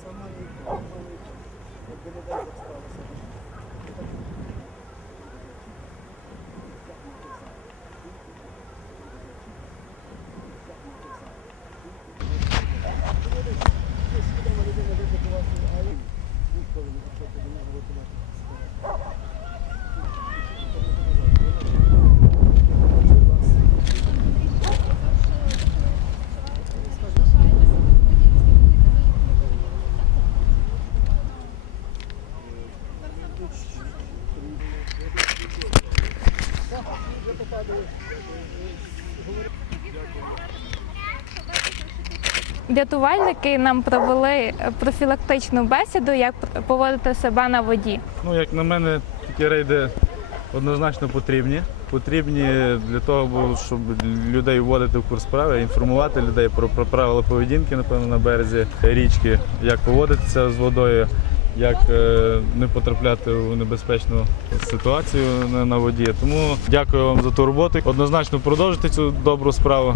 самолете, самолете. Я передачу стала самолете. Рятувальники нам провели профілактичну бесіду, як поводити себе на воді. Ну, як на мене, такі рейди однозначно потрібні. Потрібні для того, щоб людей вводити в курс справи, інформувати людей про, про правила поведінки, напевно, на березі річки, як поводитися з водою, як е, не потрапляти у небезпечну ситуацію на, воді. Тому дякую вам за ту роботу. Однозначно продовжуйте цю добру справу.